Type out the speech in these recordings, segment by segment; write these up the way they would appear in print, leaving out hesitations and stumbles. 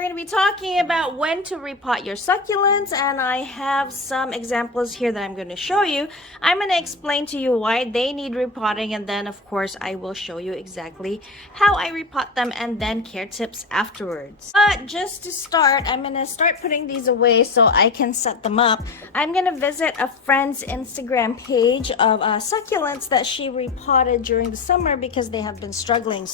we're going to be talking about when to repot your succulents, and I have some examples here that I'm going to show you. I'm going to explain to you why they need repotting, and then of course I will show you exactly how I repot them and then care tips afterwards. But just to start, I'm going to start putting these away so I can set them up. I'm going to visit a friend's Instagram page of succulents that she repotted during the summer because they have been struggling.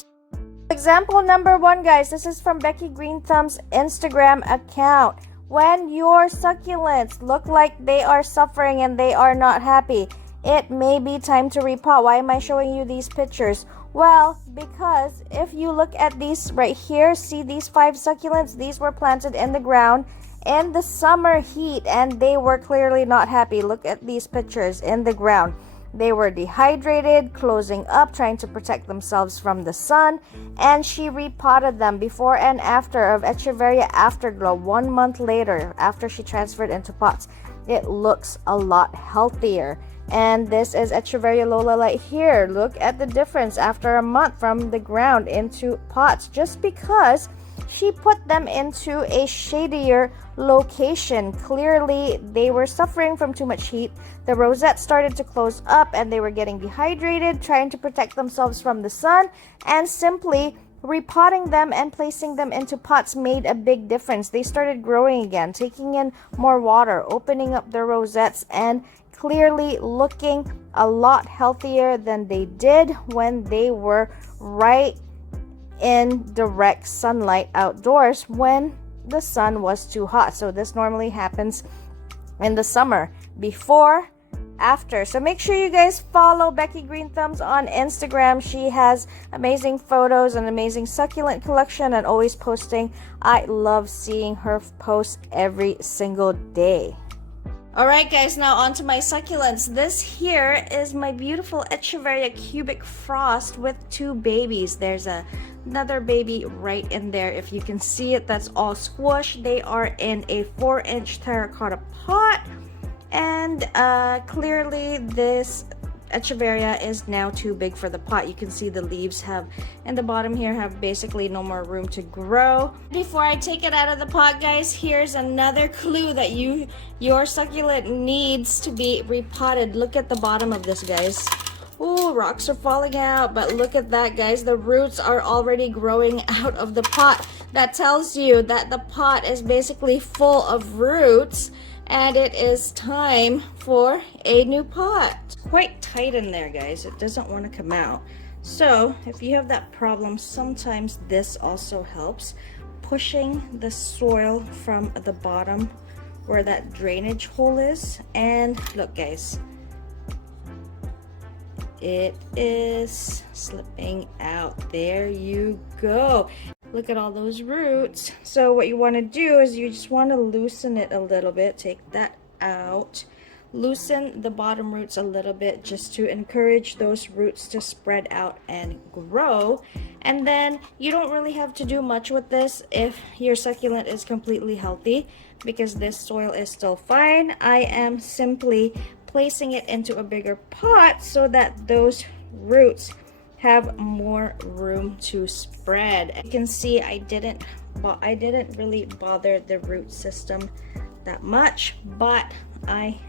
Example number 1, guys, this is from Becky Green Thumb's Instagram account. When your succulents look like they are suffering and they are not happy, it may be time to repot. Why am I showing you these pictures? Well, because if you look at these right here, see these 5 succulents? These were planted in the ground in the summer heat and they were clearly not happy. Look at these pictures in the ground. They were dehydrated, closing up, trying to protect themselves from the sun, and she repotted them before and after of Echeveria Afterglow 1 month later after she transferred into pots. It looks a lot healthier. And this is Echeveria Lola right here. Look at the difference after a month from the ground into pots, just because she put them into a shadier location. Clearly, they were suffering from too much heat. The rosettes started to close up and they were getting dehydrated, trying to protect themselves from the sun, and simply repotting them and placing them into pots made a big difference. They started growing again, taking in more water, opening up their rosettes, and clearly looking a lot healthier than they did when they were right in direct sunlight outdoors when the sun was too hot. So this normally happens in the summer, before, after. So make sure you guys follow Becky Green Thumbs on Instagram. She has amazing photos and amazing succulent collection and always posting. I love seeing her post every single day. Alright guys, now on to my succulents. This here is my beautiful Echeveria Cubic Frost with 2 babies. There's another baby right in there. If you can see it, that's all squished. They are in a 4-inch terracotta pot. And clearly this Echeveria is now too big for the pot. You can see the leaves have, in the bottom here, have basically no more room to grow. Before I take it out of the pot, guys, here's another clue that your succulent needs to be repotted. Look at the bottom of this, guys. Ooh, rocks are falling out, but look at that, guys. The roots are already growing out of the pot. That tells you that the pot is basically full of roots and it is time for a new pot. It's quite tight in there, guys. It doesn't want to come out. So if you have that problem, sometimes this also helps. Pushing the soil from the bottom where that drainage hole is. And look, guys, it is slipping out. There you go. Look at all those roots. So what you want to do is you just want to loosen it a little bit. Take that out. Loosen the bottom roots a little bit just to encourage those roots to spread out and grow. And then you don't really have to do much with this if your succulent is completely healthy, because this soil is still fine. I am simply placing it into a bigger pot so that those roots have more room to spread. You can see I didn't really bother the root system that much, but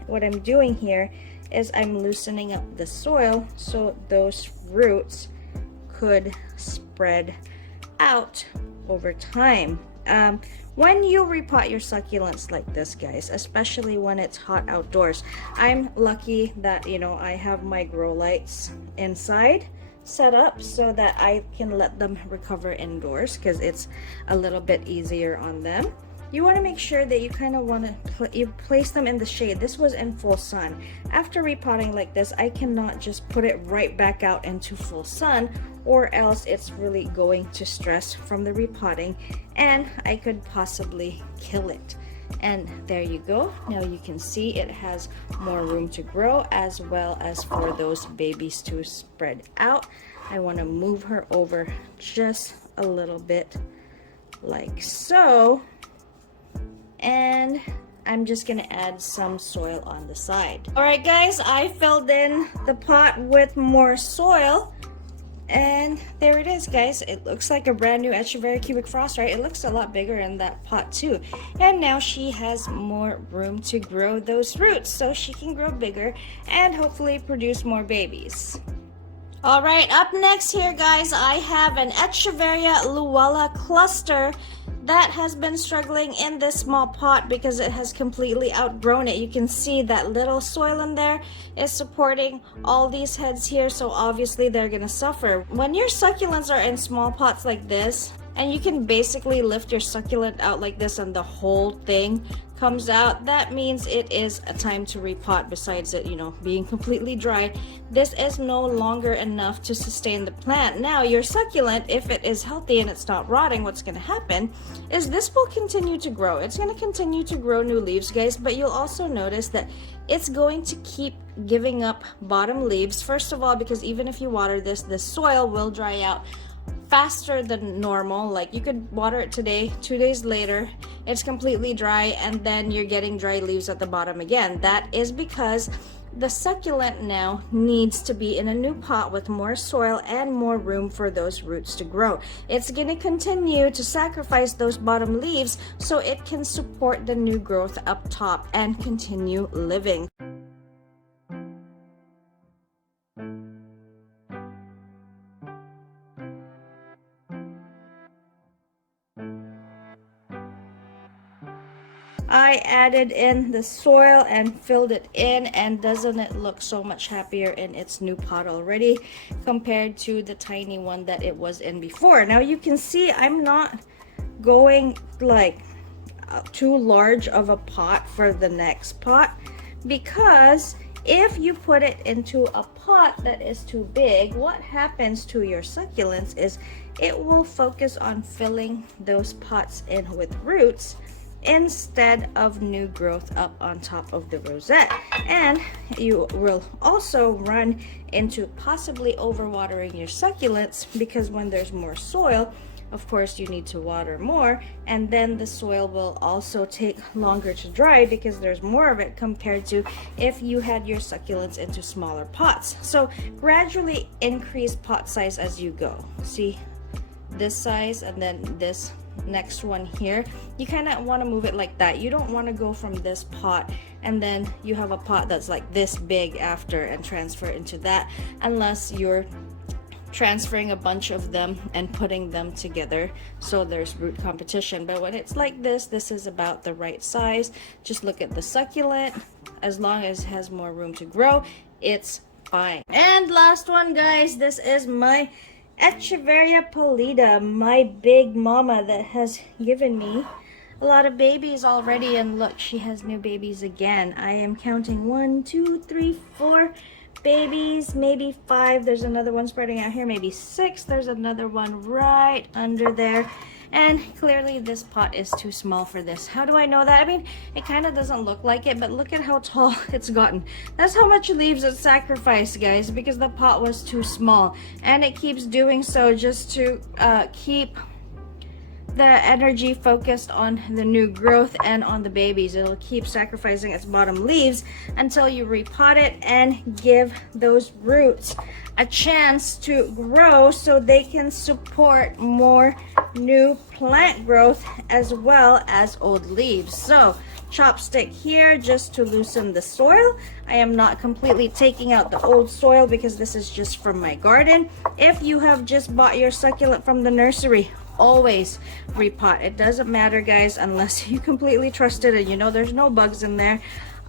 what I'm doing here is I'm loosening up the soil so those roots could spread out over time. When you repot your succulents like this, guys, especially when it's hot outdoors, I'm lucky that, you know, I have my grow lights inside set up so that I can let them recover indoors because it's a little bit easier on them. You want to make sure that you kind of want to place them in the shade. This was in full sun. After repotting like this, I cannot just put it right back out into full sun, or else it's really going to stress from the repotting and I could possibly kill it. And there you go. Now you can see it has more room to grow, as well as for those babies to spread out. I want to move her over just a little bit like so. And I'm just gonna add some soil on the side. All right, guys, I filled in the pot with more soil. And there it is, guys. It looks like a brand new Echeveria cubic frost, right? It looks a lot bigger in that pot too. And now she has more room to grow those roots, so she can grow bigger and hopefully produce more babies. All right, up next here, guys, I have an Echeveria luala cluster that has been struggling in this small pot because it has completely outgrown it. You can see that little soil in there is supporting all these heads here, so obviously they're gonna suffer. When your succulents are in small pots like this, and you can basically lift your succulent out like this and the whole thing comes out, that means it is a time to repot. Besides it, you know, being completely dry, this is no longer enough to sustain the plant. Now your succulent, if it is healthy and it's not rotting, what's going to happen is this will continue to grow. It's going to continue to grow new leaves, guys, but you'll also notice that it's going to keep giving up bottom leaves. First of all, because even if you water this, the soil will dry out faster than normal. Like, you could water it today, 2 days later it's completely dry, and then you're getting dry leaves at the bottom again. That is because the succulent now needs to be in a new pot with more soil and more room for those roots to grow. It's going to continue to sacrifice those bottom leaves so it can support the new growth up top and continue living. I added in the soil and filled it in, and doesn't it look so much happier in its new pot already compared to the tiny one that it was in before. Now you can see I'm not going like too large of a pot for the next pot, because if you put it into a pot that is too big, what happens to your succulents is it will focus on filling those pots in with roots instead of new growth up on top of the rosette. And you will also run into possibly overwatering your succulents, because when there's more soil, of course you need to water more, and then the soil will also take longer to dry because there's more of it compared to if you had your succulents into smaller pots. So gradually increase pot size as you go. See this size, and then this next one here, you kind of want to move it like that. You don't want to go from this pot and then you have a pot that's like this big after and transfer into that, unless you're transferring a bunch of them and putting them together so there's root competition. But when it's like this, this is about the right size. Just look at the succulent. As long as it has more room to grow, it's fine. And last one, guys, this is my Echeveria pallida, my big mama that has given me a lot of babies already. And look, she has new babies again. I am counting 1, 2, 3, 4 babies, maybe 5. There's another one spreading out here, maybe 6. There's another one right under there. And clearly this pot is too small for this. How do I know that? I mean, it kind of doesn't look like it, but look at how tall it's gotten. That's how much leaves it sacrificed, guys, because the pot was too small. And it keeps doing so just to keep the energy focused on the new growth and on the babies. It'll keep sacrificing its bottom leaves until you repot it and give those roots a chance to grow so they can support more new plant growth as well as old leaves. So chopstick here just to loosen the soil. I am not completely taking out the old soil because this is just from my garden. If you have just bought your succulent from the nursery, always repot. It doesn't matter, guys, unless you completely trust it and you know there's no bugs in there.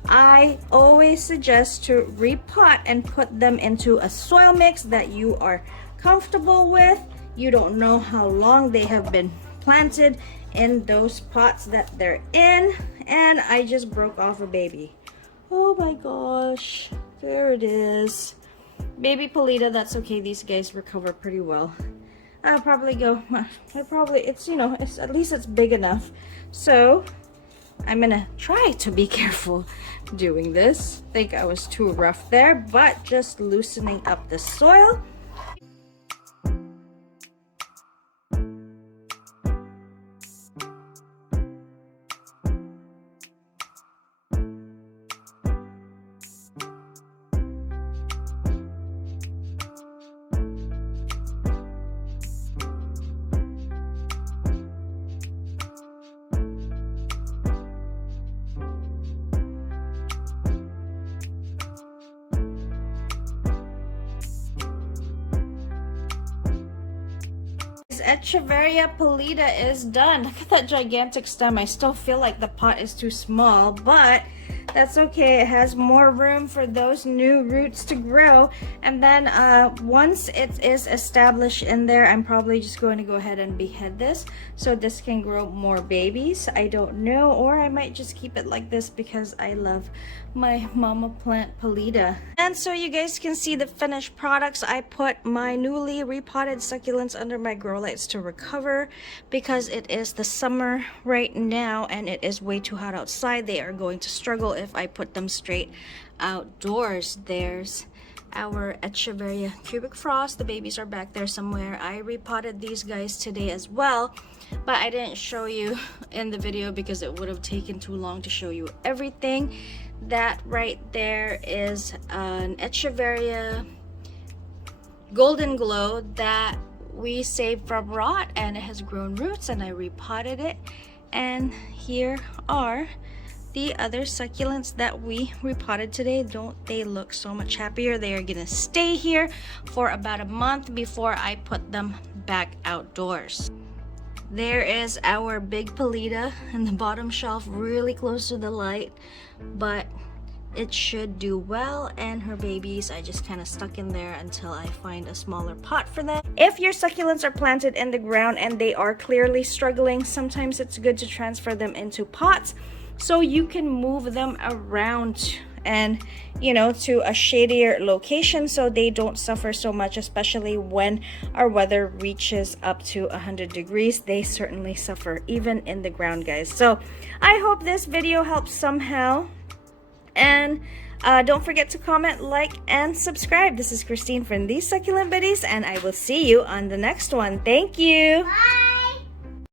I always suggest to repot and put them into a soil mix that you are comfortable with. You don't know how long they have been planted in those pots that they're in. And I just broke off a baby. Oh my gosh, there it is. Baby pallida. That's okay, these guys recover pretty well. I'll probably go, it's, you know, it's at least it's big enough. So I'm gonna try to be careful doing this. I think I was too rough there, but just loosening up the soil. Echeveria pallida is done. Look at that gigantic stem. I still feel like the pot is too small, but that's okay. It has more room for those new roots to grow. And then once it is established in there, I'm probably just going to go ahead and behead this so this can grow more babies. I don't know, or I might just keep it like this because I love my mama plant pallida. And so you guys can see the finished products. I put my newly repotted succulents under my grow lights to recover because it is the summer right now and it is way too hot outside. They are going to struggle if I put them straight outdoors. There's our Echeveria cubic frost. The babies are back there somewhere. I repotted these guys today as well, but I didn't show you in the video because it would have taken too long to show you everything. That right there is an Echeveria golden glow that we saved from rot, and it has grown roots, and I repotted it. And here are the other succulents that we repotted today. Don't they look so much happier? They are gonna stay here for about a month before I put them back outdoors. There is our big pallida in the bottom shelf, really close to the light, but it should do well. And her babies, I just kind of stuck in there until I find a smaller pot for them. If your succulents are planted in the ground and they are clearly struggling, sometimes it's good to transfer them into pots so you can move them around and, you know, to a shadier location so they don't suffer so much, especially when our weather reaches up to 100 degrees. They certainly suffer even in the ground, guys. So I hope this video helps somehow, and don't forget to comment, like, and subscribe. This is Christine from these Succulent Biddies, and I will see you on the next one. Thank you. Bye.